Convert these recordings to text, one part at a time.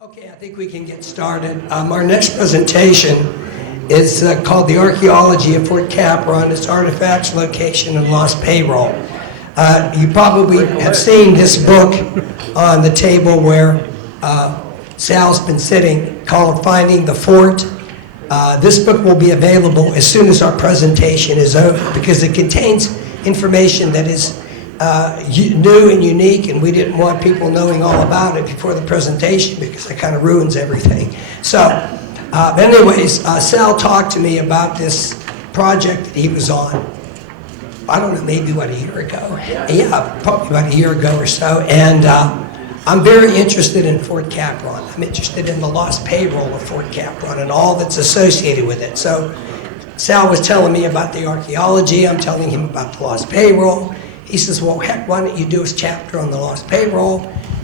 Okay, I think we can get started. Our next presentation is called the Archaeology of Fort Capron, its artifacts, location, and lost payroll. You probably have seen this book on the table where Sal's been sitting, called Finding the Fort. This book will be available as soon as our presentation is over because it contains information that is new and unique, and we didn't want people knowing all about it before the presentation because it kind of ruins everything. So, anyways, Sal talked to me about this project that he was on. I don't know, maybe a year ago? Yeah, probably about a year ago or so. And I'm very interested in Fort Capron. I'm interested in the lost payroll of Fort Capron and all that's associated with it. So Sal was telling me about the archaeology. I'm telling him about the lost payroll. He says, well, heck, why don't you do a chapter on the lost payroll?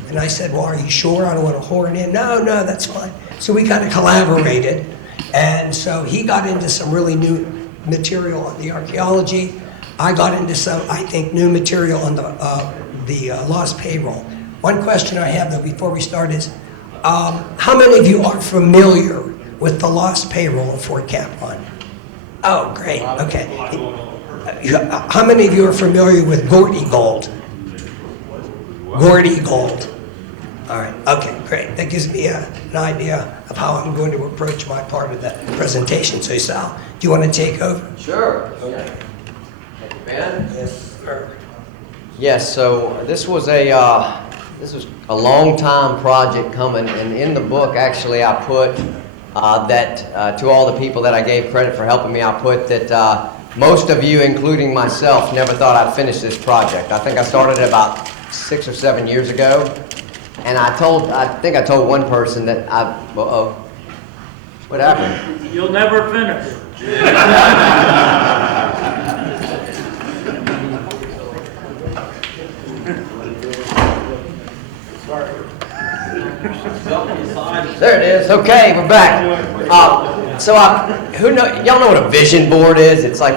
And I said, well, are you sure? I don't want to horn in. No, that's fine. So we kind of collaborated. And so he got into some really new material on the archaeology. I got into some, I think, new material on the lost payroll. One question I have, though, before we start is, how many of you are familiar with the lost payroll of Fort Capron? Oh, great. Okay. How many of you are familiar with Gordy Gold? Gordy Gold. All right. Okay, great. That gives me an idea of how I'm going to approach my part of that presentation. So, Sal, do you want to take over? Sure. Okay. Ben? Yes, sir. Yes. So this was a long time project coming, and in the book, actually, I put that to all the people that I gave credit for helping me. I put that. Most of you, including myself, never thought I'd finish this project. I think I started it about 6 or 7 years ago, and I think I told one person that what happened? You'll never finish. There it is. Okay, we're back. Y'all know what a vision board is? It's like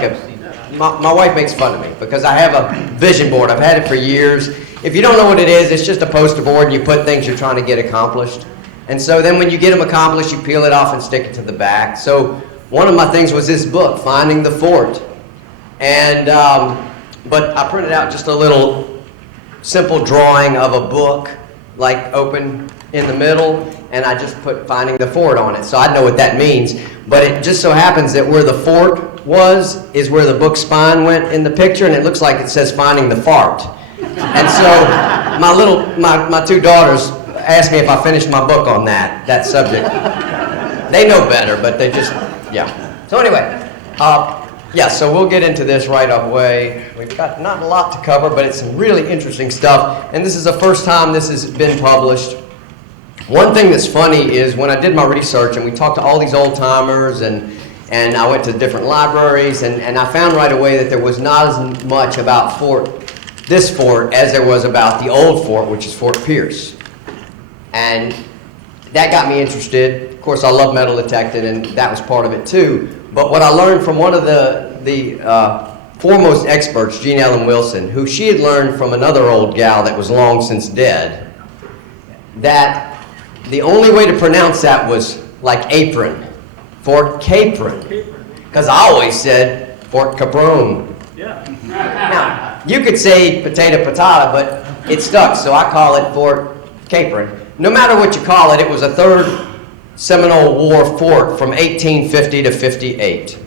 my wife makes fun of me because I have a vision board. I've had it for years. If you don't know what it is, it's just a poster board and you put things you're trying to get accomplished. And so then when you get them accomplished, you peel it off and stick it to the back. So one of my things was this book, Finding the Fort. And, but I printed out just a little simple drawing of a book, like open in the middle, and I just put Finding the Fort on it, so I know what that means. But it just so happens that where the fort is where the book spine went in the picture, and it looks like it says Finding the Fart. And so my two daughters asked me if I finished my book on that subject. They know better, but they just, yeah. So anyway, so we'll get into this right away. We've got not a lot to cover, but it's some really interesting stuff, and this is the first time this has been published. One thing that's funny is when I did my research and we talked to all these old timers and I went to different libraries and I found right away that there was not as much about this fort as there was about the old fort, which is Fort Pierce. And that got me interested. Of course, I love metal detecting, and that was part of it too. But what I learned from one of the foremost experts, Jean Ellen Wilson, who she had learned from another old gal that was long since dead, that the only way to pronounce that was like apron, Fort Capron, because I always said Fort Capron. Yeah. Now, you could say potato patata, but it stuck, so I call it Fort Capron. No matter what you call it, it was a third Seminole War fort from 1850 to 58.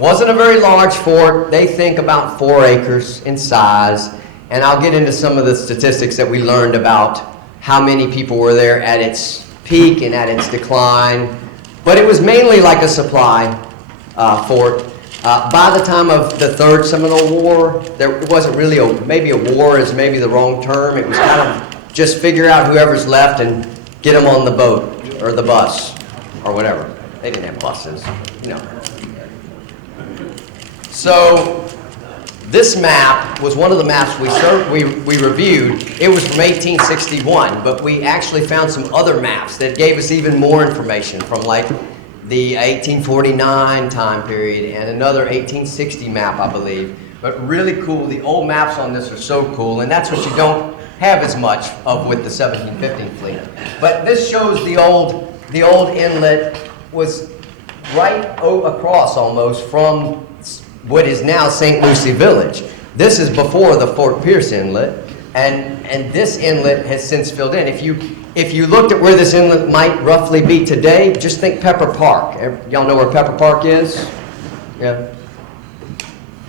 Wasn't a very large fort. They think about 4 acres in size, and I'll get into some of the statistics that we learned about how many people were there at its peak and at its decline. But it was mainly like a supply fort. By the time of the Third Seminole War, there wasn't really maybe a war is maybe the wrong term. It was kind of just figure out whoever's left and get them on the boat or the bus or whatever. They didn't have buses, So this map was one of the maps we reviewed. It was from 1861, but we actually found some other maps that gave us even more information from like the 1849 time period and another 1860 map, I believe. But really cool. The old maps on this are so cool, and that's what you don't have as much of with the 1715 fleet. But this shows the old inlet was right across almost from what is now St. Lucie Village. This is before the Fort Pierce Inlet, and this inlet has since filled in. If you looked at where this inlet might roughly be today, just think Pepper Park. Y'all know where Pepper Park is? Yeah.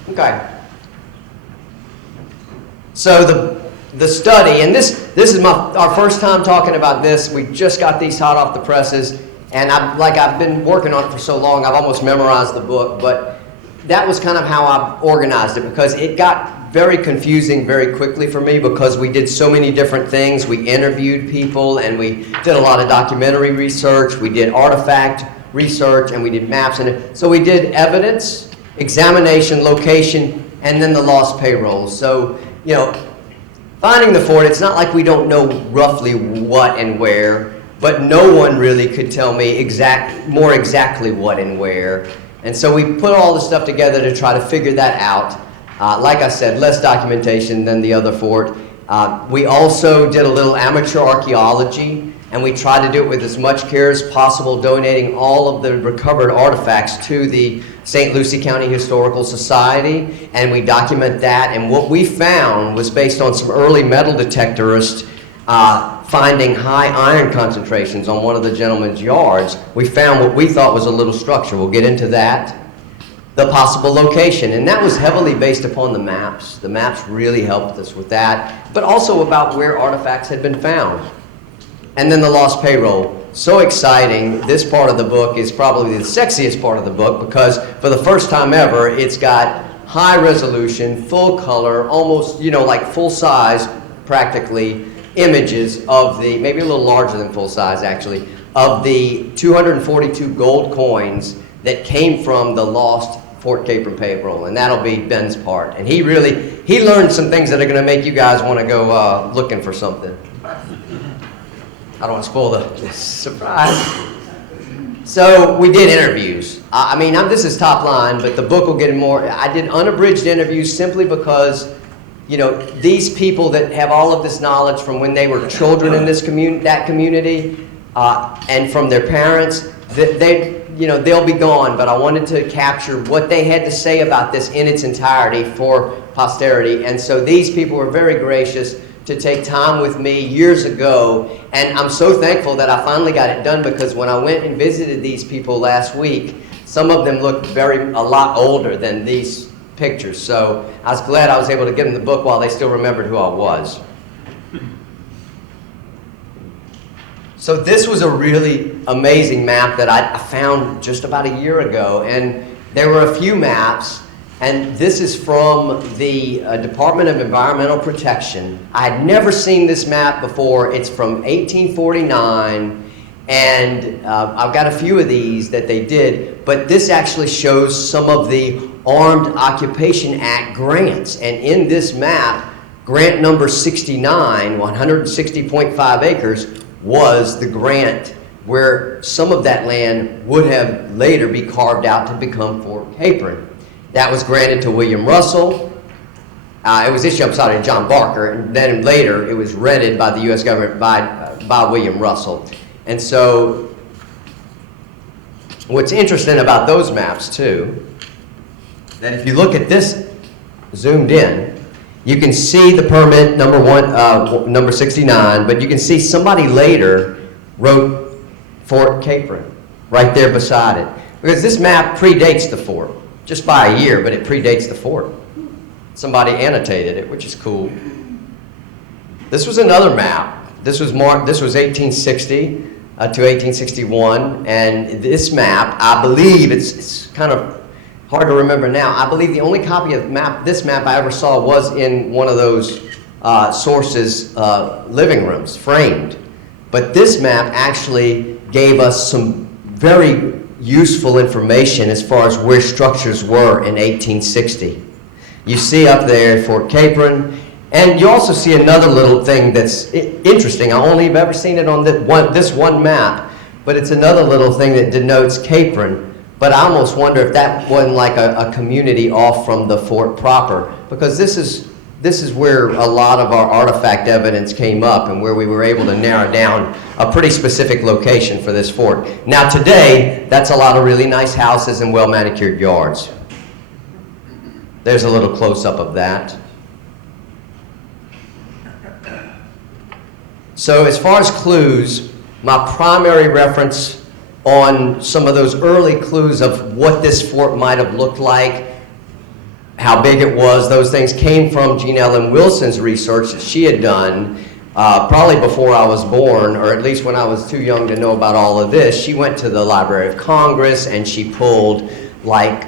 Okay. So the study, and this is our first time talking about this. We just got these hot off the presses, and I've been working on it for so long, I've almost memorized the book, but that was kind of how I organized it, because it got very confusing very quickly for me, because we did so many different things. We interviewed people, and we did a lot of documentary research, we did artifact research, and we did maps. And so we did evidence, examination, location, and then the lost payroll. So, you know, finding the fort, it's not like we don't know roughly what and where, but no one really could tell me more exactly what and where. And so we put all the stuff together to try to figure that out. Like I said, less documentation than the other fort. We also did a little amateur archaeology, and we tried to do it with as much care as possible, donating all of the recovered artifacts to the St. Lucie County Historical Society, and we document that. And what we found was based on some early metal detectorists finding high iron concentrations on one of the gentleman's yards. We found what we thought was a little structure. We'll get into that. The possible location, and that was heavily based upon the maps. The maps really helped us with that, but also about where artifacts had been found. And then the lost payroll. So exciting. This part of the book is probably the sexiest part of the book, because for the first time ever, it's got high resolution, full color, almost, you know, like full size, practically, images of the, maybe a little larger than full size actually, of the 242 gold coins that came from the lost Fort Capron payroll, and that'll be Ben's part. And he learned some things that are going to make you guys want to go looking for something. I don't want to spoil the surprise. So we did interviews. I mean, this is top line, but the book will get more. I did unabridged interviews simply because, you know, these people that have all of this knowledge from when they were children in this community, and from their parents, they'll be gone, but I wanted to capture what they had to say about this in its entirety for posterity. And so these people were very gracious to take time with me years ago, and I'm so thankful that I finally got it done, because when I went and visited these people last week, some of them looked a lot older than these pictures. So I was glad I was able to give them the book while they still remembered who I was. So this was a really amazing map that I found just about a year ago, and there were a few maps, and this is from the Department of Environmental Protection. I had never seen this map before. It's from 1849, and I've got a few of these that they did, but this actually shows some of the Armed Occupation Act grants, and in this map, grant number 69, 160.5 acres, was the grant where some of that land would have later be carved out to become Fort Capron. That was granted to William Russell. It was issued, to John Barker, and then later it was rented by the U.S. government by William Russell. And so what's interesting about those maps too, that if you look at this zoomed in, you can see the permit number 69, but you can see somebody later wrote Fort Capron right there beside it. Because this map predates the fort, just by a year, but it predates the fort. Somebody annotated it, which is cool. This was another map. This was 1860 to 1861, and this map, I believe, it's kind of hard to remember now. I believe the only copy of this map I ever saw was in one of those sources' living rooms, framed. But this map actually gave us some very useful information as far as where structures were in 1860. You see up there Fort Capron, and you also see another little thing that's interesting. I only have ever seen it on this one map, but it's another little thing that denotes Capron. But I almost wonder if that wasn't like a community off from the fort proper, because this this is where a lot of our artifact evidence came up and where we were able to narrow down a pretty specific location for this fort. Now today, that's a lot of really nice houses and well-manicured yards. There's a little close-up of that. So as far as clues, my primary reference on some of those early clues of what this fort might have looked like, how big it was, those things came from Jean Ellen Wilson's research that she had done probably before I was born, or at least when I was too young to know about all of this. She went to the Library of Congress and she pulled like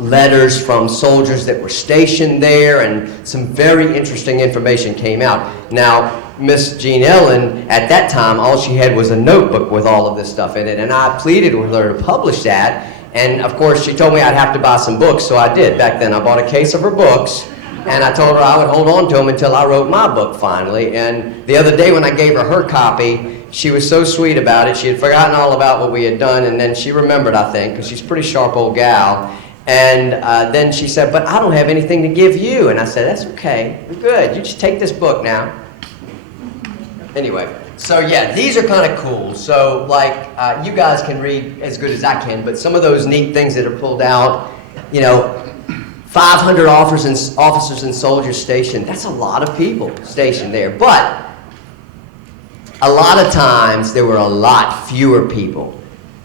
letters from soldiers that were stationed there, and some very interesting information came out. Now, Miss Jean Ellen, at that time, all she had was a notebook with all of this stuff in it, and I pleaded with her to publish that. And of course, she told me I'd have to buy some books, so I did. Back then, I bought a case of her books, and I told her I would hold on to them until I wrote my book finally. And the other day when I gave her copy, she was so sweet about it. She had forgotten all about what we had done, and then she remembered, I think, because she's a pretty sharp old gal. And then she said, "But I don't have anything to give you." And I said, "That's okay, we're good. You just take this book now." Anyway. So yeah, these are kind of cool. So like, you guys can read as good as I can, but some of those neat things that are pulled out, you know, 500 officers and soldiers stationed, that's a lot of people stationed there. But a lot of times there were a lot fewer people.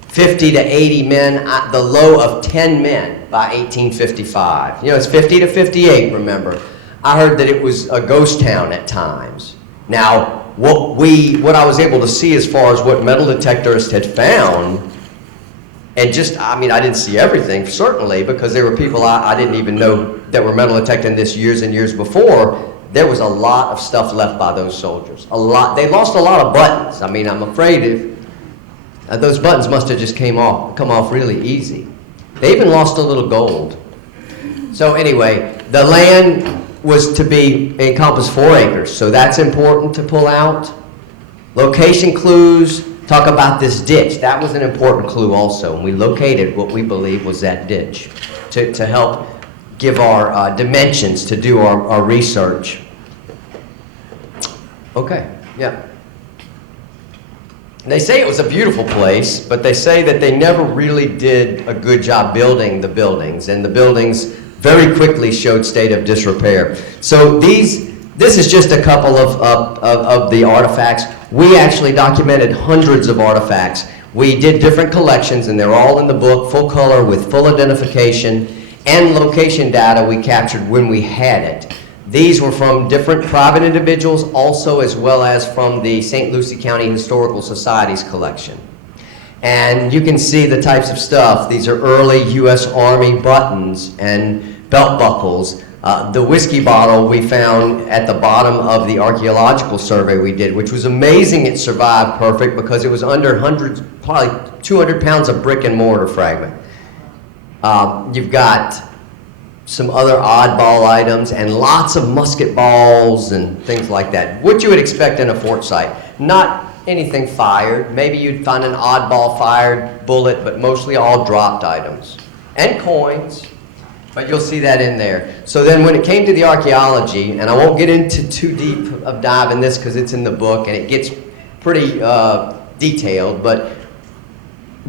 50 to 80 men, the low of 10 men by 1855. You know, it's 50 to 58, remember. I heard that it was a ghost town at times. Now, what I was able to see as far as what metal detectorists had found, and just, I mean, I didn't see everything, certainly, because there were people I didn't even know that were metal detecting this years and years before. There was a lot of stuff left by those soldiers. A lot. They lost a lot of buttons. I mean, I'm afraid those buttons must have just come off really easy. They even lost a little gold. So anyway, the land was to be encompass 4 acres, so that's important to pull out. Location clues talk about this ditch. That was an important clue also, and we located what we believe was that ditch to help give our dimensions to do our research. Okay, yeah. They say it was a beautiful place, but they say that they never really did a good job building the buildings, and the buildings very quickly showed state of disrepair. So this is just a couple of the artifacts. We actually documented hundreds of artifacts. We did different collections, and they're all in the book, full color with full identification and location data we captured when we had it. These were from different private individuals, also as well as from the St. Lucie County Historical Society's collection. And you can see the types of stuff. These are early U.S. Army buttons and belt buckles. The whiskey bottle we found at the bottom of the archaeological survey we did, which was amazing it survived perfect because it was under hundreds, probably 200 pounds of brick and mortar fragment. You've got some other oddball items and lots of musket balls and things like that. What you would expect in a fort site. Not anything fired. Maybe you'd find an oddball fired bullet, but mostly all dropped items. And coins, but you'll see that in there. So then when it came to the archaeology, and I won't get into too deep of dive in this because it's in the book and it gets pretty detailed, but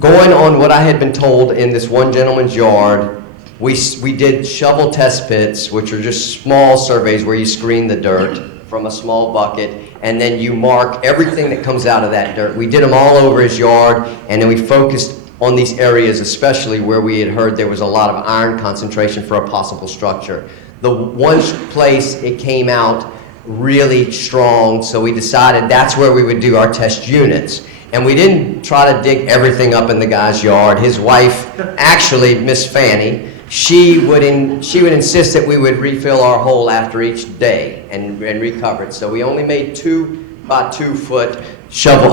going on what I had been told in this one gentleman's yard, we did shovel test pits, which are just small surveys where you screen the dirt from a small bucket, and then you mark everything that comes out of that dirt. We did them all over his yard, and then we focused on these areas, especially where we had heard there was a lot of iron concentration for a possible structure. The one place it came out really strong, so we decided that's where we would do our test units. And we didn't try to dig everything up in the guy's yard. His wife, actually, Miss Fanny, she would insist that we would refill our hole after each day and recover it. So we only made 2 by 2 foot shovel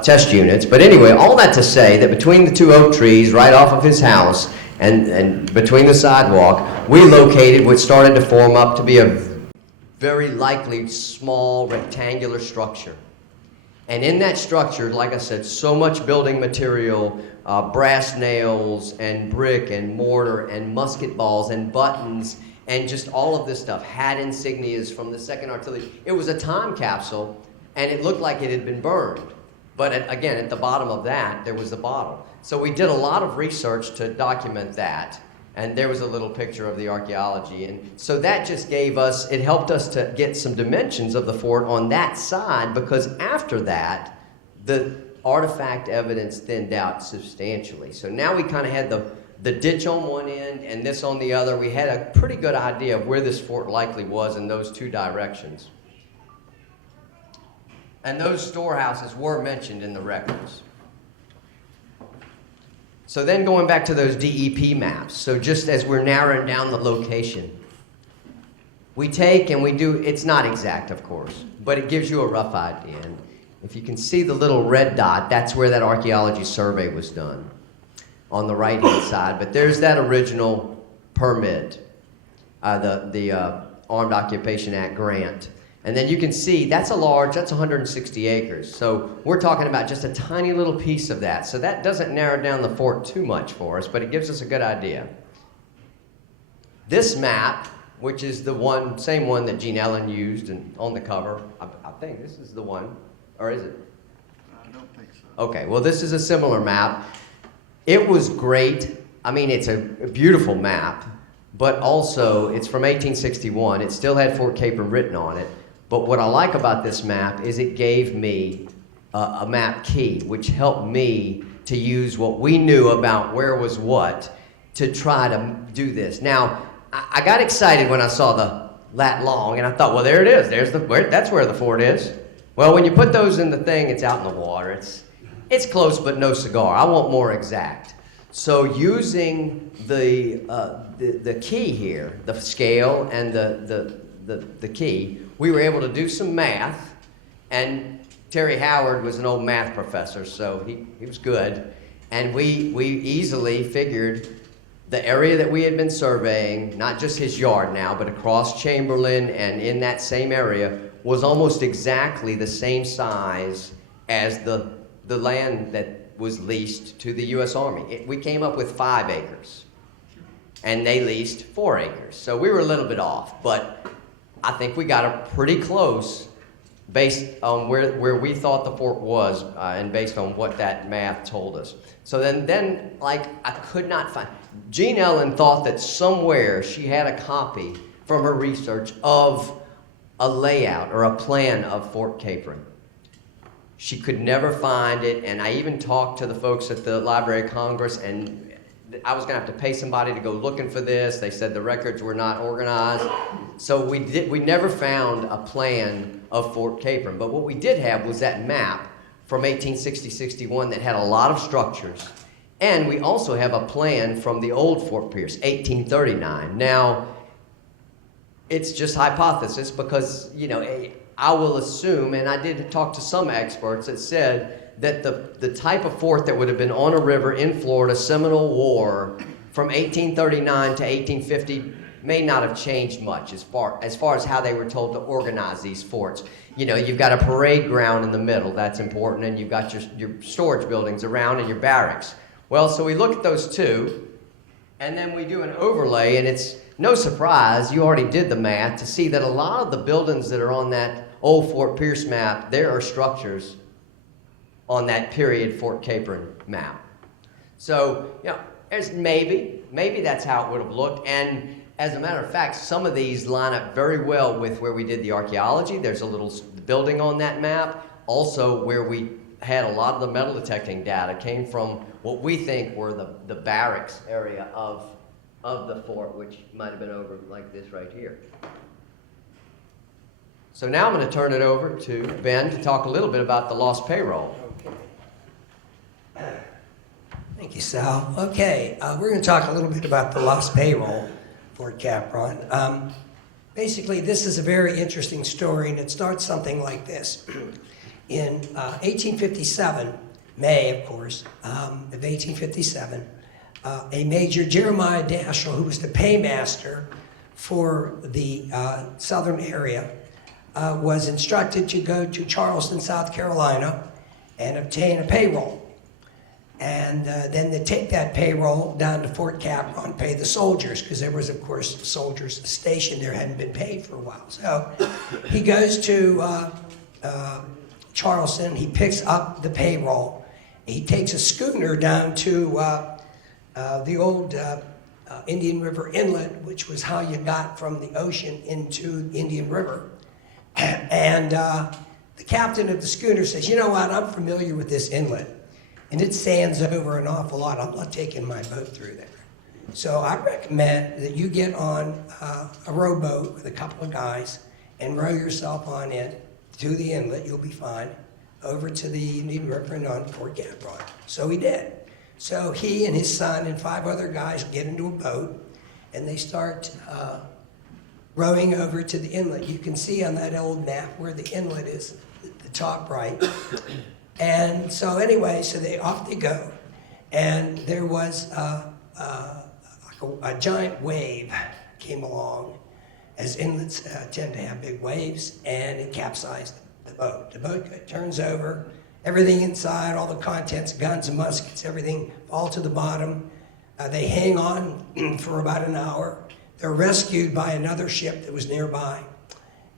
test units. But anyway, all that to say that between the 2 oak trees right off of his house and between the sidewalk, we located what started to form up to be a very likely small rectangular structure. And in that structure, like I said, so much building material, brass nails and brick and mortar and musket balls and buttons and just all of this stuff had insignias from the 2nd Artillery. It was a time capsule, and it looked like it had been burned. But again, at the bottom of that, there was the bottle. So we did a lot of research to document that. And there was a little picture of the archaeology. And so that just gave us, it helped us to get some dimensions of the fort on that side, because after that, the artifact evidence thinned out substantially. So now we kind of had the ditch on one end and this on the other. We had a pretty good idea of where this fort likely was in those two directions. And those storehouses were mentioned in the records. So then going back to those DEP maps, so just as we're narrowing down the location, we take and we do, it's not exact, of course, but it gives you a rough idea. And if you can see the little red dot, that's where that archaeology survey was done on the right-hand side. But there's that original permit, the Armed Occupation Act grant. And then you can see that's 160 acres. So we're talking about just a tiny little piece of that. So that doesn't narrow down the fort too much for us, but it gives us a good idea. This map, which is the same one that Gene Ellen used on the cover, I think this is the one, or is it? I don't think so. Okay, well this is a similar map. It was great. I mean, it's a beautiful map, but also it's from 1861. It still had Fort Capron written on it. But what I like about this map is it gave me a map key, which helped me to use what we knew about where was what to try to do this. Now, I got excited when I saw the lat long, and I thought, well, there it is. That's where the fort is. Well, when you put those in the thing, it's out in the water. It's close, but no cigar. I want more exact. So using the key here, the scale and the key, we were able to do some math, and Terry Howard was an old math professor, so he was good, and we easily figured the area that we had been surveying, not just his yard now, but across Chamberlain and in that same area, was almost exactly the same size as the land that was leased to the U.S. Army. We came up with 5 acres, and they leased 4 acres, so we were a little bit off, but I think we got it pretty close based on where we thought the fort was and based on what that math told us. So then like, I could not find, Gene Ellen thought that somewhere she had a copy from her research of a layout or a plan of Fort Capron. She could never find it, and I even talked to the folks at the Library of Congress, and I was gonna have to pay somebody to go looking for this. They said the records were not organized. So we never found a plan of Fort Capron. But what we did have was that map from 1860-61 that had a lot of structures. And we also have a plan from the old Fort Pierce, 1839. Now, it's just hypothesis because, you know, I will assume, and I did talk to some experts that said that the type of fort that would have been on a river in Florida, Seminole War, from 1839 to 1850 may not have changed much as far as how they were told to organize these forts. You know, you've got a parade ground in the middle, that's important, and you've got your storage buildings around and your barracks. Well, so we look at those two, and then we do an overlay, and it's no surprise, you already did the math, to see that a lot of the buildings that are on that old Fort Pierce map, there are structures on that period Fort Capron map. So, you know, there's maybe that's how it would have looked. And as a matter of fact, some of these line up very well with where we did the archaeology. There's a little building on that map. Also, where we had a lot of the metal detecting data came from what we think were the barracks area of the fort, which might have been over like this right here. So now I'm going to turn it over to Ben to talk a little bit about the lost payroll. Thank you, Sal. Okay, we're going to talk a little bit about the lost payroll for Capron. Basically, this is a very interesting story, and it starts something like this. In 1857, May, of course, of 1857, a Major Jeremiah Daschle, who was the paymaster for the southern area, was instructed to go to Charleston, South Carolina, and obtain a payroll. And then they take that payroll down to Fort Capron, pay the soldiers, because there was, of course, soldiers stationed there, hadn't been paid for a while. So he goes to Charleston, he picks up the payroll. He takes a schooner down to the old Indian River Inlet, which was how you got from the ocean into the Indian River. And the captain of the schooner says, you know what, I'm familiar with this inlet. And it sands over an awful lot. I'm not taking my boat through there. So I recommend that you get on a rowboat with a couple of guys and row yourself on in to the inlet. You'll be fine. Over to the Indian River and on Fort Capron. So he did. So he and his son and 5 other guys get into a boat and they start rowing over to the inlet. You can see on that old map where the inlet is, the top right. And so anyway, so off they go, and there was a giant wave came along, as inlets tend to have big waves, and it capsized the boat. The boat turns over, everything inside, all the contents, guns and muskets, everything fall to the bottom. They hang on for about an hour. They're rescued by another ship that was nearby,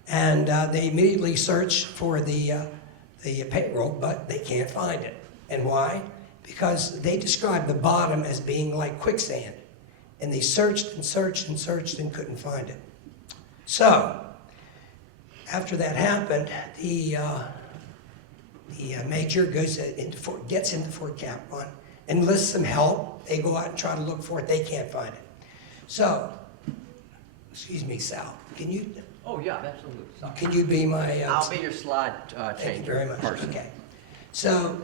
and they immediately search for the payroll, but they can't find it. And why? Because they described the bottom as being like quicksand. And they searched and searched and searched and couldn't find it. So, after that happened, the major gets into Fort Capron, enlists some help. They go out and try to look for it. They can't find it. So, excuse me, Sal, can you... Oh, yeah, absolutely. Sorry. Can you be my... I'll be your slide changer. Thank you very much. person. Okay. So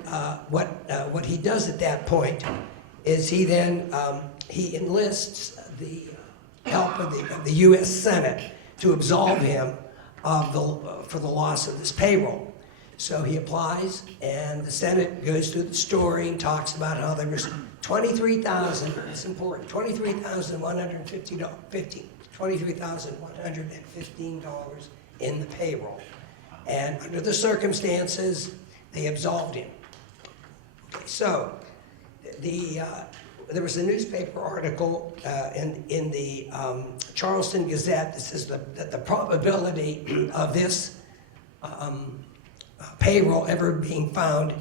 what he does at that point is he then he enlists the help of the U.S. Senate to absolve him for the loss of this payroll. So he applies, and the Senate goes through the story and talks about how there was $23,000. It's important. $23,115 in the payroll. And under the circumstances, they absolved him. Okay, so there was a newspaper article in the Charleston Gazette that says that the probability of this payroll ever being found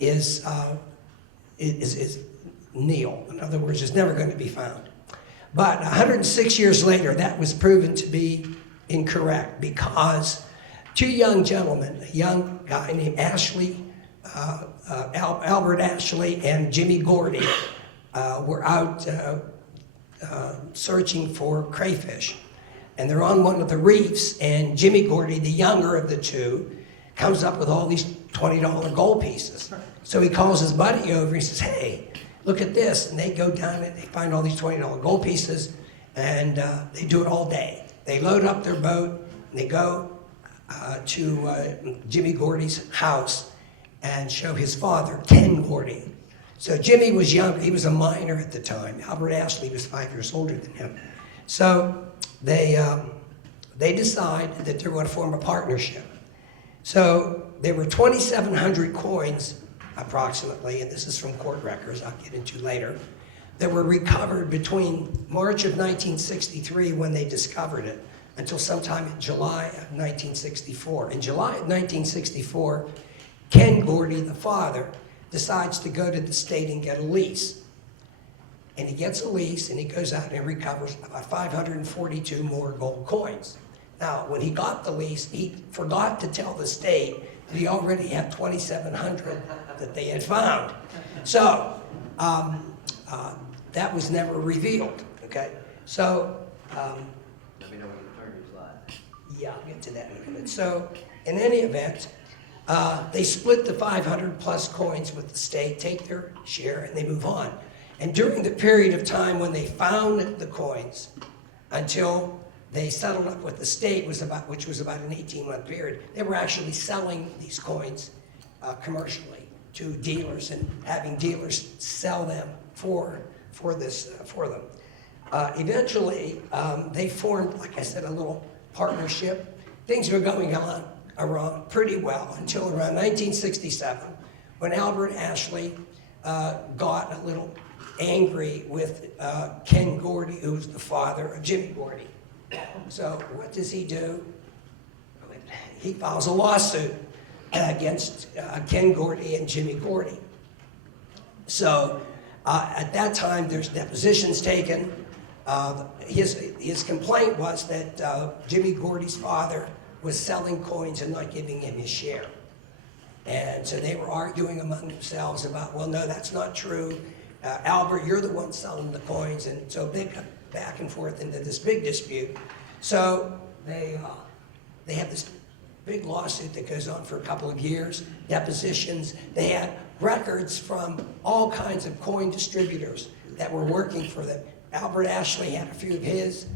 is nil. In other words, it's never going to be found. But 106 years later, that was proven to be incorrect because 2 young gentlemen, a young guy named Albert Ashley and Jimmy Gordy, were out searching for crayfish. And they're on one of the reefs, and Jimmy Gordy, the younger of the 2, comes up with all these $20 gold pieces. So he calls his buddy over, he says, hey, look at this. And they go down and they find all these $20 gold pieces, and they do it all day. They load up their boat, and they go to Jimmy Gordy's house and show his father, Ken Gordy. So Jimmy was young, he was a minor at the time. Albert Ashley was 5 years older than him. So they decide that they're going to form a partnership. So there were 2,700 coins, approximately, and this is from court records I'll get into later, that were recovered between March of 1963, when they discovered it, until sometime in July of 1964. In July of 1964, Ken Gordy, the father, decides to go to the state and get a lease. And he gets a lease, and he goes out and recovers about 542 more gold coins. Now, when he got the lease, he forgot to tell the state that he already had 2,700 that they had found. So, that was never revealed, okay? So, Let me know when you turn your slide. yeah, I'll get to that in a minute. So, in any event, they split the 500 plus coins with the state, take their share, and they move on. And during the period of time when they found the coins, until they settled up with the state, which was about an 18-month period, they were actually selling these coins commercially to dealers and having dealers sell them for them. Eventually, they formed, like I said, a little partnership. Things were going on around pretty well until around 1967, when Albert Ashley got a little angry with Ken Gordy, who's the father of Jimmy Gordy. So what does he do? He files a lawsuit against Ken Gordy and Jimmy Gordy. So at that time, there's depositions taken. His complaint was that Jimmy Gordy's father was selling coins and not giving him his share. And so they were arguing among themselves about, well, no, that's not true. Albert, you're the one selling the coins. And so they got back and forth into this big dispute. So they have this big lawsuit that goes on for a couple of years, depositions. They had records from all kinds of coin distributors that were working for them. Albert Ashley had a few of his.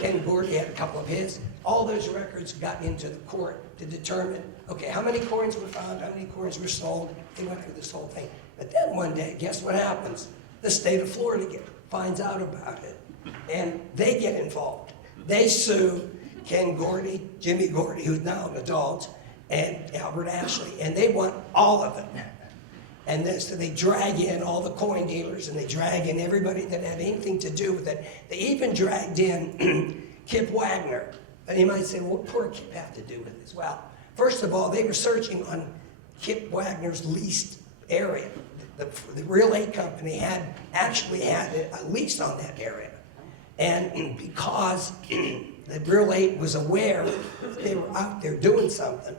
Ken Gordy had a couple of his. All those records got into the court to determine, okay, how many coins were found, how many coins were sold. They went through this whole thing. But then one day, guess what happens? The state of Florida finds out about it, and they get involved. They sue Ken Gordy, Jimmy Gordy, who's now an adult, and Albert Ashley, and they want all of it. And then, so they drag in all the coin dealers, and they drag in everybody that had anything to do with it. They even dragged in Kip Wagner. And you might say, well, what poor Kip have to do with this? Well, first of all, they were searching on Kip Wagner's leased area. The real estate company actually had a lease on that area. And because the real estate was aware that they were out there doing something,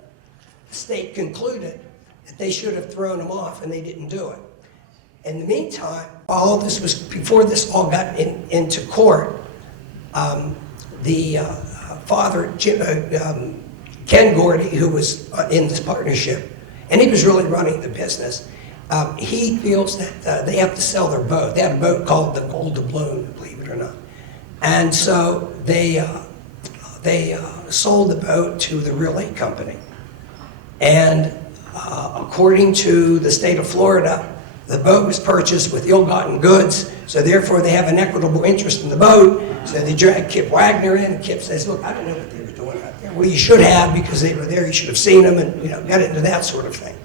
the state concluded that they should have thrown them off, and they didn't do it. In the meantime, all this was, before this all got into court, the father, Ken Gordy, who was in this partnership, and he was really running the business, he feels that they have to sell their boat. They had a boat called the Gold Doubloon, believe it or not. And so they sold the boat to the real estate company. And according to the state of Florida, the boat was purchased with ill-gotten goods, so therefore they have an equitable interest in the boat. So they drag Kip Wagner in, and Kip says, look, I don't know what they were doing out there. Well, you should have, because they were there, you should have seen them, and got into that sort of thing.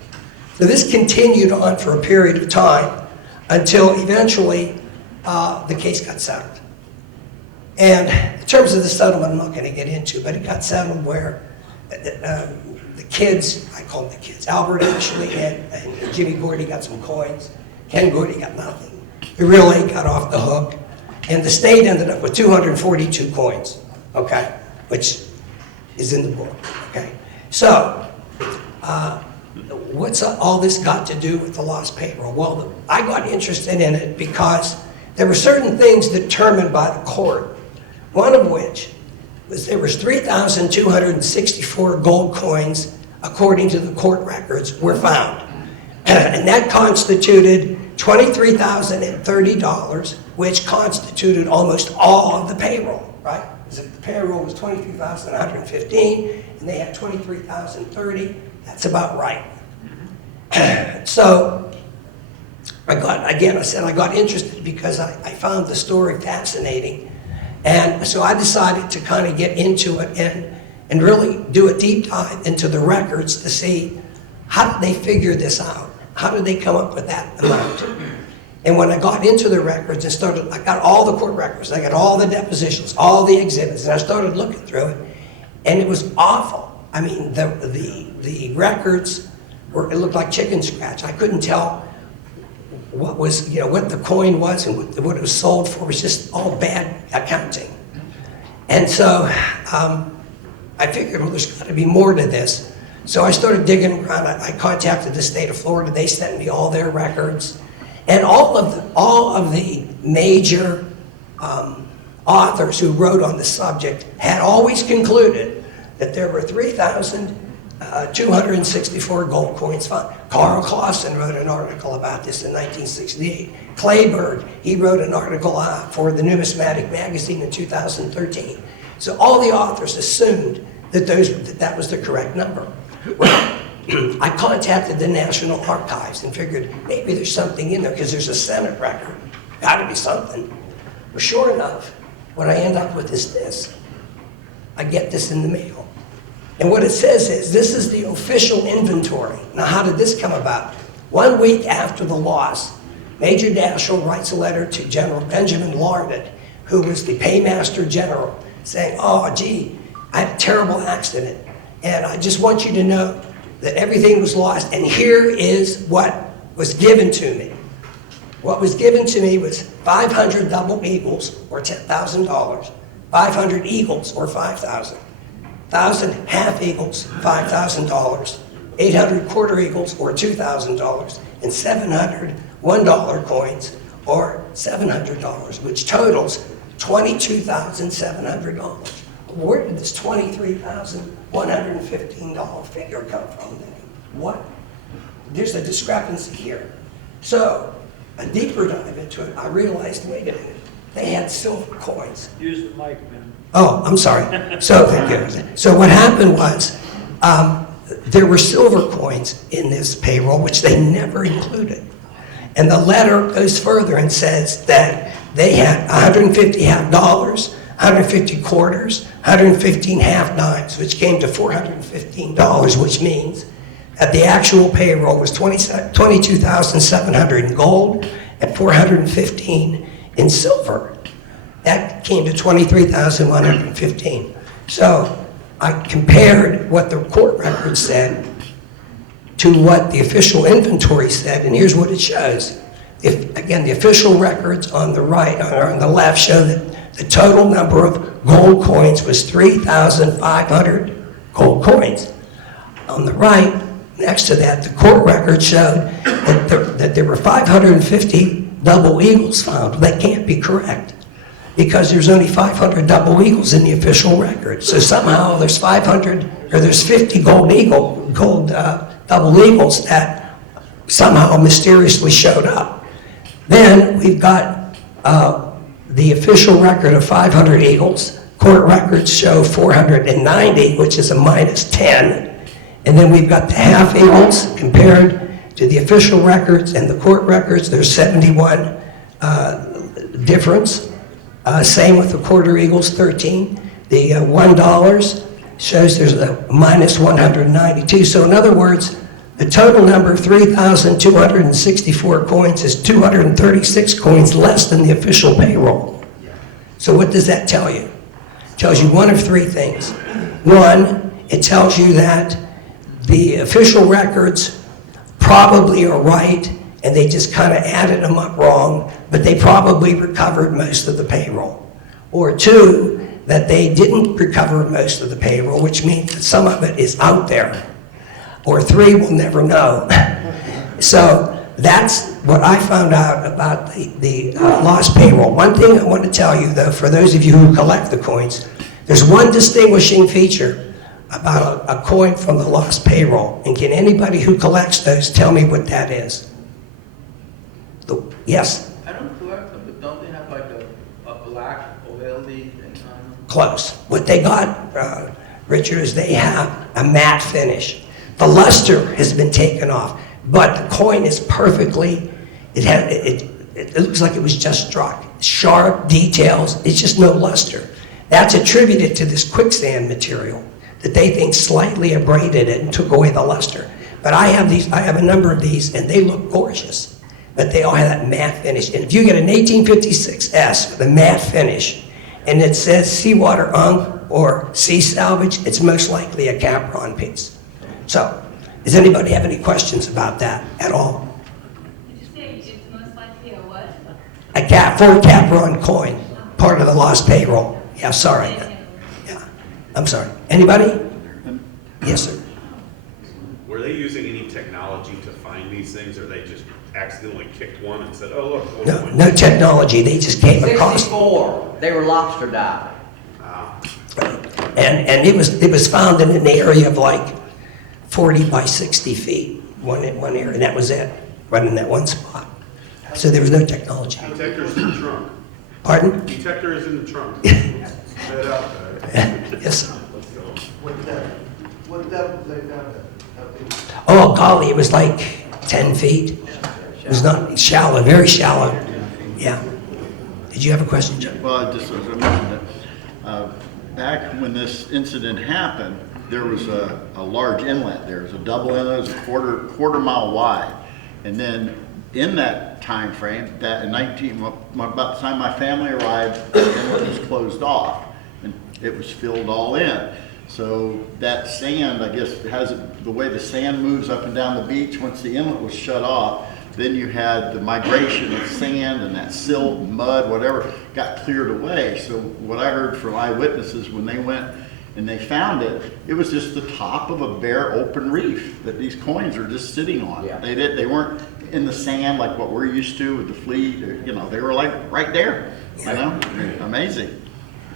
So this continued on for a period of time until eventually the case got settled. And in terms of the settlement, I'm not going to get into, but it got settled where the kids, I call them the kids, Albert Ashley and Jimmy Gordy got some coins. Ken Gordy got nothing. The real estate got off the hook. And the state ended up with 242 coins, okay, which is in the book, okay? So, what's all this got to do with the lost payroll? Well, I got interested in it because there were certain things determined by the court, one of which was there was 3,264 gold coins, according to the court records, were found. And that constituted $23,030, which constituted almost all of the payroll, right? Because the payroll was 23,115, and they had 23,030. That's about right. So I got interested because I found the story fascinating. And so I decided to kind of get into it and really do a deep dive into the records to see how did they figure this out? How did they come up with that amount? And when I got into the records and I got all the court records, I got all the depositions, all the exhibits, and I started looking through it, and it was awful. I mean, the records it looked like chicken scratch. I couldn't tell what was, what the coin was and what it was sold for. It was just all bad accounting. And so I figured, well, there's got to be more to this. So I started digging around. I contacted the state of Florida. They sent me all their records. And all of the major authors who wrote on the subject had always concluded that there were 3,264 gold coins found. Carl Clausen wrote an article about this in 1968. Clayburgh, he wrote an article for the Numismatic magazine in 2013. So all the authors assumed that that was the correct number. Well, I contacted the National Archives and figured maybe there's something in there because there's a Senate record. Got to be something. Well, sure enough, what I end up with is this. I get this in the mail. And what it says is, this is the official inventory. Now, how did this come about? 1 week after the loss, Major Daschle writes a letter to General Benjamin Larned, who was the paymaster general, saying, oh, gee, I had a terrible accident, and I just want you to know that everything was lost, and here is what was given to me. What was given to me was 500 double eagles, or $10,000, 500 eagles, or $5,000, 1,000 half eagles, $5,000, 800 quarter eagles, or $2,000, and 700 $1 coins, or $700, which totals $22,700. Where did this $23,115 figure come from? What? There's a discrepancy here. So, a deeper dive into it, I realized, wait a minute, they had silver coins. Use the mic, man. Oh, I'm sorry. So, so what happened was, there were silver coins in this payroll, which they never included. And the letter goes further and says that they had 150 half dollars, 150 quarters, 115 half dimes, which came to $415, which means that the actual payroll was $22,700 in gold and $415 in silver. That came to $23,115. So I compared what the court record said to what the official inventory said, and here's what it shows. Again, the official records on the right, or on the left, show that the total number of gold coins was 3,500 gold coins. On the right, next to that, the court record showed that there were 550 double eagles found. That can't be correct, because there's only 500 double eagles in the official record. So somehow there's 50 gold double eagles that somehow mysteriously showed up. Then we've got the official record of 500 eagles. Court records show 490, which is a minus 10. And then we've got the half eagles compared to the official records and the court records. There's 71 difference. Same with the quarter eagles, 13. The $1 shows there's a minus 192. So in other words, the total number of 3,264 coins is 236 coins less than the official payroll. So what does that tell you? It tells you one of three things. One, it tells you that the official records probably are right, and they just kind of added them up wrong, but they probably recovered most of the payroll. Or two, that they didn't recover most of the payroll, which means that some of it is out there. Or three, we'll never know. So that's what I found out about the lost payroll. One thing I want to tell you, though, for those of you who collect the coins, there's one distinguishing feature about a coin from the lost payroll. And can anybody who collects those tell me what that is? Yes? I don't collect them, but don't they have like a black ovality thing on them? Close. What they got, Richard, is they have a matte finish. The luster has been taken off, but the coin is perfectly, it looks like it was just struck. Sharp details, it's just no luster. That's attributed to this quicksand material that they think slightly abraded it and took away the luster. But I have a number of these, and they look gorgeous, but they all have that matte finish. And if you get an 1856 S with a matte finish, and it says seawater unk or sea salvage, it's most likely a Capron piece. So, does anybody have any questions about that at all? Did you say it's most likely a what? A full Capron coin, part of the lost payroll. Yeah, sorry. Yeah, I'm sorry. Anybody? Yes, sir. Were they using any technology to find these things, or they just accidentally kicked one and said, "Oh look"? No technology. They just came across. 64, they were lobster dive. And it was found in an area of like 40 by 60 feet, one area, and that was it, right in that one spot. So there was no technology. Detector's in the trunk. Pardon? Detector is in the trunk. Set up. Yes, sir. What depth they found it? Oh, golly, it was like 10 feet. It was not shallow, very shallow. Yeah. Did you have a question, John? Well, just as I mentioned it, back when this incident happened, there was a large inlet. There was a double inlet, it was a quarter mile wide. And then in that time frame, that in about the time my family arrived, the inlet was closed off and it was filled all in. So that sand, I guess, the way the sand moves up and down the beach, once the inlet was shut off, then you had the migration of sand and that silt, mud, whatever, got cleared away. So what I heard from eyewitnesses when they went and they found it, it was just the top of a bare open reef that these coins are just sitting on. Yeah. They weren't in the sand like what we're used to with the fleet. You know, they were like right there. You know, amazing.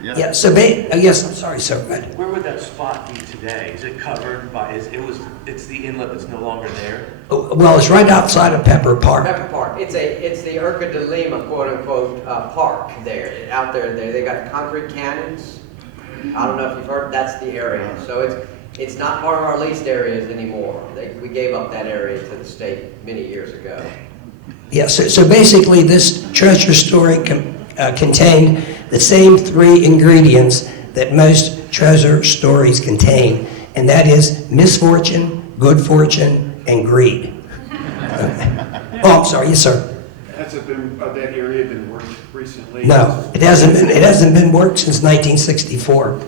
Yeah, so, yes, I'm sorry, sir. Go ahead. Where would that spot be today? Is it covered by, it's the inlet that's no longer there? Oh, well, it's right outside of Pepper Park. Pepper Park, it's the Urca de Lima, quote unquote, park there, out there. They got concrete cannons. I don't know if you've heard, that's the area. So it's not part of our leased areas anymore. We gave up that area to the state many years ago. Yeah, so basically this treasure story contained the same 3 ingredients that most treasure stories contain, and that is misfortune, good fortune, and greed. Oh, I'm sorry, yes, sir. Has it been, that area been worked recently? No, it hasn't been worked since 1964.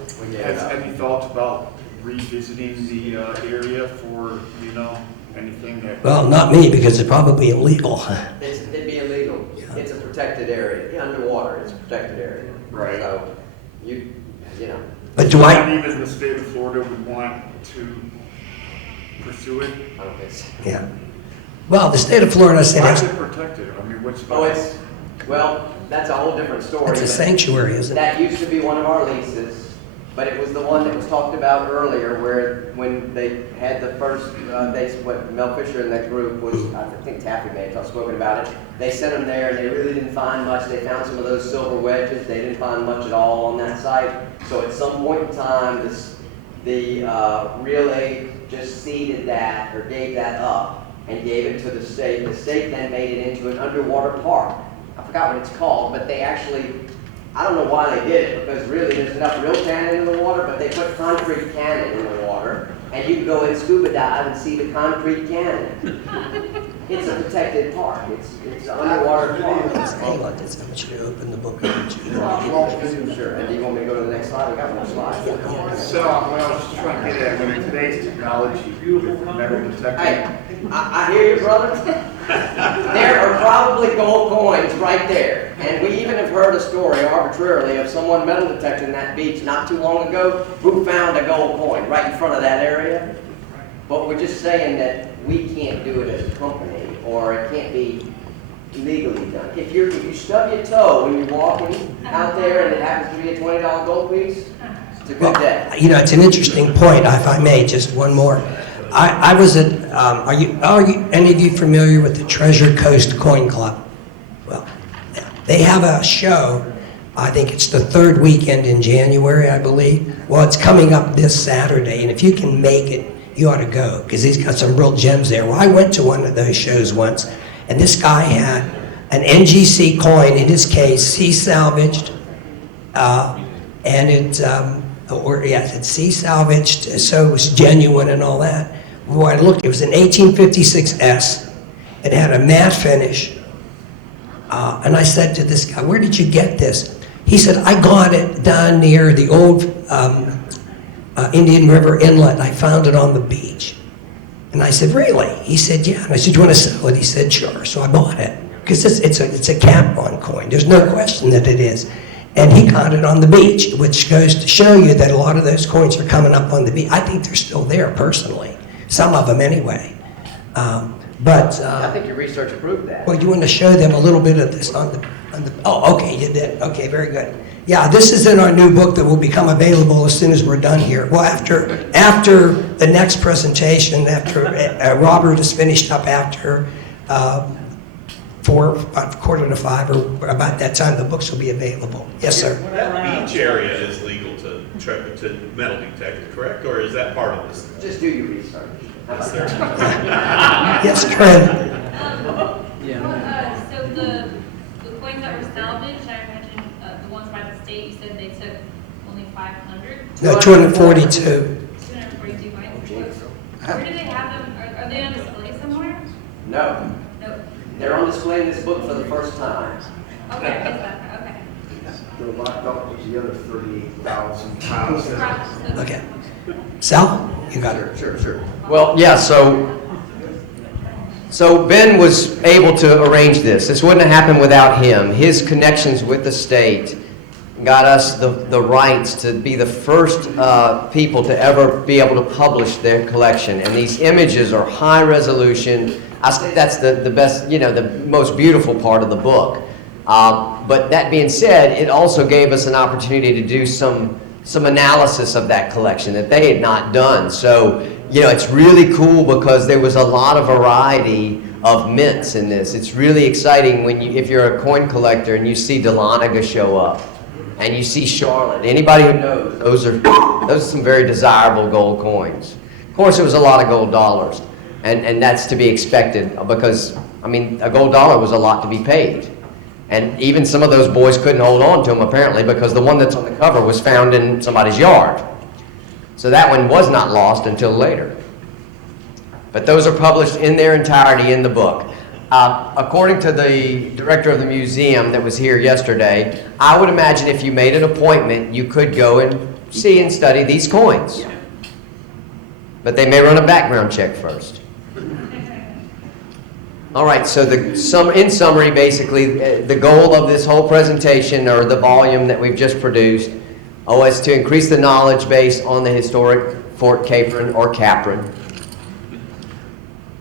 Have you thought about revisiting the area for, you know, anything that? Well, not me, because it's probably illegal. It'd be illegal. It's a protected area, underwater, it's a protected area. Right. So, you know. But do Not I? even the state of Florida would want to pursue it? I don't think so. Yeah. Well, the state of Florida said Why is it's it protected? I mean, what's Oh, about? well, that's a whole different story. a but sanctuary, isn't it? That used to be one of our leases, but it was the one that was talked about earlier where when they had the first, what Mel Fisher and that group was, I think Taffy may have spoken about it, they sent them there and they really didn't find much. They found some of those silver wedges. They didn't find much at all on that site. So at some point in time, the Real Aid just ceded that or gave that up and gave it to the state. The state then made it into an underwater park. I forgot what it's called, but they actually, I don't know why they did it, because really there's enough real cannon in the water, but they put concrete cannon in the water, and you can go in scuba dive and see the concrete cannon. It's a protected park. It's an underwater park. Hang on, that's how much you open the book. Sure. And do you want me to go to the next slide? We got more slides. So, what I was just trying to get at, with today's technology, with metal detecting. Hey, I hear you, brother. There are probably gold coins right there. And we even have heard a story arbitrarily of someone metal detecting that beach not too long ago who found a gold coin right in front of that area. But we're just saying that we can't do it as a company, or it can't be legally done. If you stub your toe when you're walking out there and it happens to be a $20 gold piece, it's a good day. You know, it's an interesting point, if I may, just one more. I was at, are any of you familiar with the Treasure Coast Coin Club? Well, they have a show, I think it's the 3rd weekend in January, I believe. Well, it's coming up this Saturday, and if you can make it, you ought to go, because he's got some real gems there. Well, I went to one of those shows once, and this guy had an NGC coin in his case, sea salvaged, and it's sea salvaged, so it was genuine and all that. Well, I looked, it was an 1856S. It had a matte finish. And I said to this guy, where did you get this? He said, I got it down near the old Indian River Inlet. I found it on the beach. And I said, really? He said, yeah. And I said, do you want to sell it? He said, sure. So I bought it. Because it's a Capron coin. There's no question that it is. And he got it on the beach, which goes to show you that a lot of those coins are coming up on the beach. I think they're still there, personally. Some of them, anyway. I think your research proved that. Well, you want to show them a little bit of this on the. Oh, okay, you did. Okay, very good. Yeah, this is in our new book that will become available as soon as we're done here. Well, after the next presentation, after Robert is finished up after 4:45 or about that time, the books will be available. Yes, sir. That beach area is legal to metal detect, correct? Or is that part of this? Just do your research. How about that? Yes, Trent. So the coins that were salvaged, I imagine the ones by the state, you said they took only 500? No, 242. 242 coins? Where do they have them? Are they on display somewhere? No. They're on display in this book for the first time. Okay, I missed that, okay. They're locked up with the other 38,000 pounds. Okay. Sal, you got it. Sure. Well, yeah, so Ben was able to arrange this. This wouldn't have happened without him. His connections with the state got us the rights to be the first people to ever be able to publish their collection. And these images are high resolution. I say that's the best, the most beautiful part of the book. But that being said, it also gave us an opportunity to do some analysis of that collection that they had not done. So, it's really cool because there was a lot of variety of mints in this. It's really exciting if you're a coin collector and you see Dahlonega show up and you see Charlotte. Anybody who knows, those are some very desirable gold coins. Of course, it was a lot of gold dollars, and that's to be expected because, a gold dollar was a lot to be paid. And even some of those boys couldn't hold on to them apparently because the one that's on the cover was found in somebody's yard. So that one was not lost until later. But those are published in their entirety in the book. According to the director of the museum that was here yesterday, I would imagine if you made an appointment, you could go and see and study these coins. But they may run a background check first. All right, so in summary, basically, the goal of this whole presentation, or the volume that we've just produced, was to increase the knowledge base on the historic Fort Capron or Capron.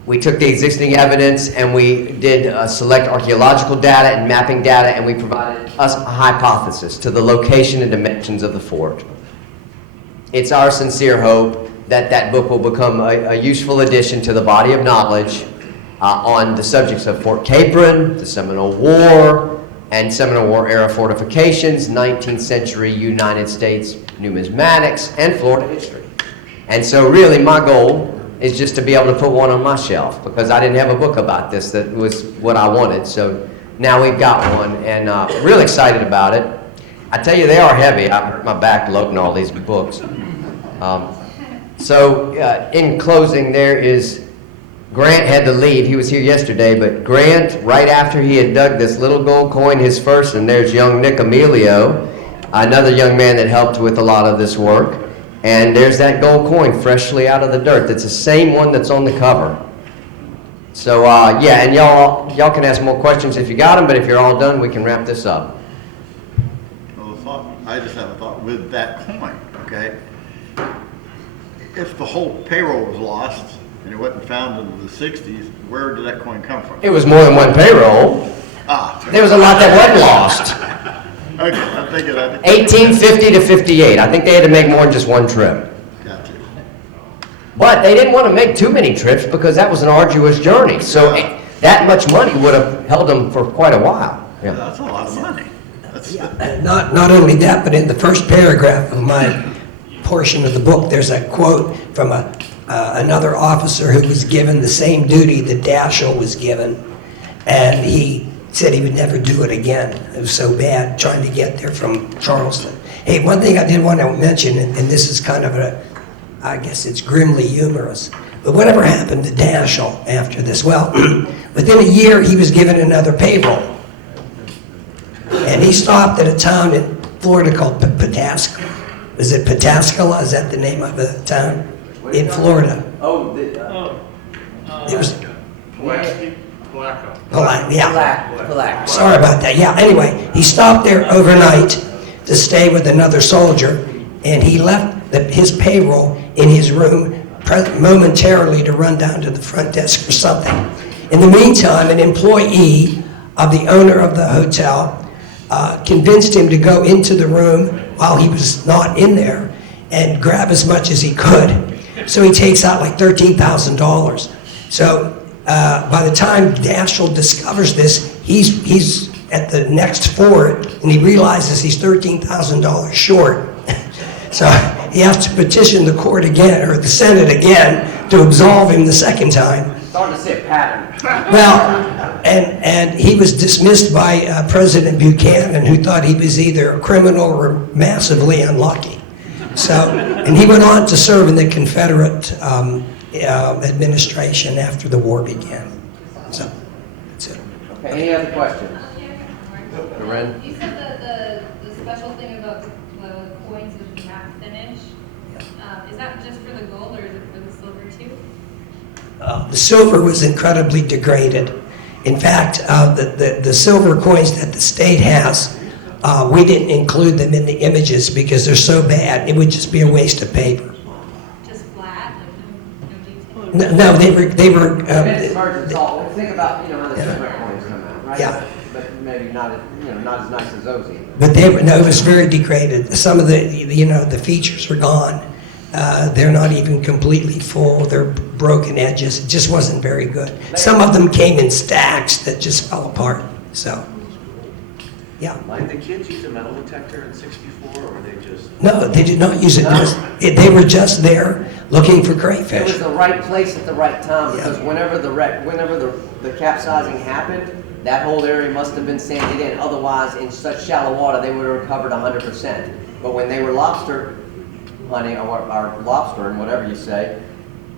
We took the existing evidence and we did select archaeological data and mapping data, and we provided us a hypothesis to the location and dimensions of the fort. It's our sincere hope that that book will become a useful addition to the body of knowledge on the subjects of Fort Capron, the Seminole War, and Seminole War era fortifications, 19th century United States numismatics, and Florida history. And so really my goal is just to be able to put one on my shelf because I didn't have a book about this that was what I wanted. So now we've got one, and real excited about it. I tell you, they are heavy. I hurt my back loading all these books. In closing, Grant had to leave. He was here yesterday, but Grant, right after he had dug this little gold coin, his first, and there's young Nick Emilio, another young man that helped with a lot of this work. And there's that gold coin freshly out of the dirt. That's the same one that's on the cover. So, and y'all can ask more questions if you got them, but if you're all done, we can wrap this up. Well, I just have a thought with that coin, okay? If the whole payroll was lost and it wasn't found in the 60s, where did that coin come from? It was more than one payroll. There was a lot that wasn't lost. Okay, I'm thinking that. 1850 to 58. I think they had to make more than just one trip. Gotcha. But they didn't want to make too many trips because that was an arduous journey. So that much money would have held them for quite a while. Yeah. That's a lot of money. Not only that, but in the first paragraph of my portion of the book, there's a quote from another officer who was given the same duty that Daschle was given, and he said he would never do it again. It was so bad trying to get there from Charleston. Hey, one thing I did want to mention, and this is kind of I guess it's grimly humorous, but whatever happened to Daschle after this? Well, within a year, he was given another payroll. And he stopped at a town in Florida called Pataskala. Is it Pataskala? Is that the name of the town? In Florida. It was Palaca. Sorry about that. Yeah, anyway, he stopped there overnight to stay with another soldier, and he left his payroll in his room momentarily to run down to the front desk for something. In the meantime, an employee of the owner of the hotel convinced him to go into the room while he was not in there and grab as much as he could. So he takes out like $13,000. So by the time Daschle discovers this, he's at the next fort, and he realizes he's $13,000 short. So he has to petition the court again, or the Senate again, to absolve him the second time. Starting to see a pattern. Well, and he was dismissed by President Buchanan, who thought he was either a criminal or massively unlucky. So, and he went on to serve in the Confederate administration after the war began. So, that's it. Okay, any other questions? Loren? You said the special thing about the coins is matte finish. Is that just for the gold or is it for the silver too? The silver was incredibly degraded. In fact, the silver coins that the state has, we didn't include them in the images because they're so bad. It would just be a waste of paper. Just flat, like no detail? No, they were. It's merchant salt. Think about, you know, how the shipwreck coins come out, right? Yeah. But maybe not, not as nice as those either. But they were, no, it was very degraded. Some of the features were gone. They're not even completely full. They're broken edges. It just wasn't very good. Some of them came in stacks that just fell apart. So, yeah. Did the kids use a metal detector in 64, or were they just? No, they did not use it. They were just there looking for It was crayfish. the right place at the right time, because Yeah. whenever the capsizing happened, that whole area must have been sanded in. Otherwise, in such shallow water, they would have recovered 100%. But when they were lobster hunting, or lobster, and whatever you say,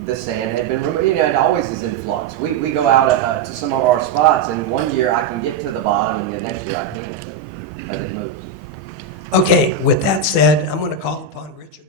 the sand had been removed. You know, it always is in flux. We go out to some of our spots, and one year I can get to the bottom, and the next year I can't, as it moves. Okay, with that said, I'm going to call upon Richard.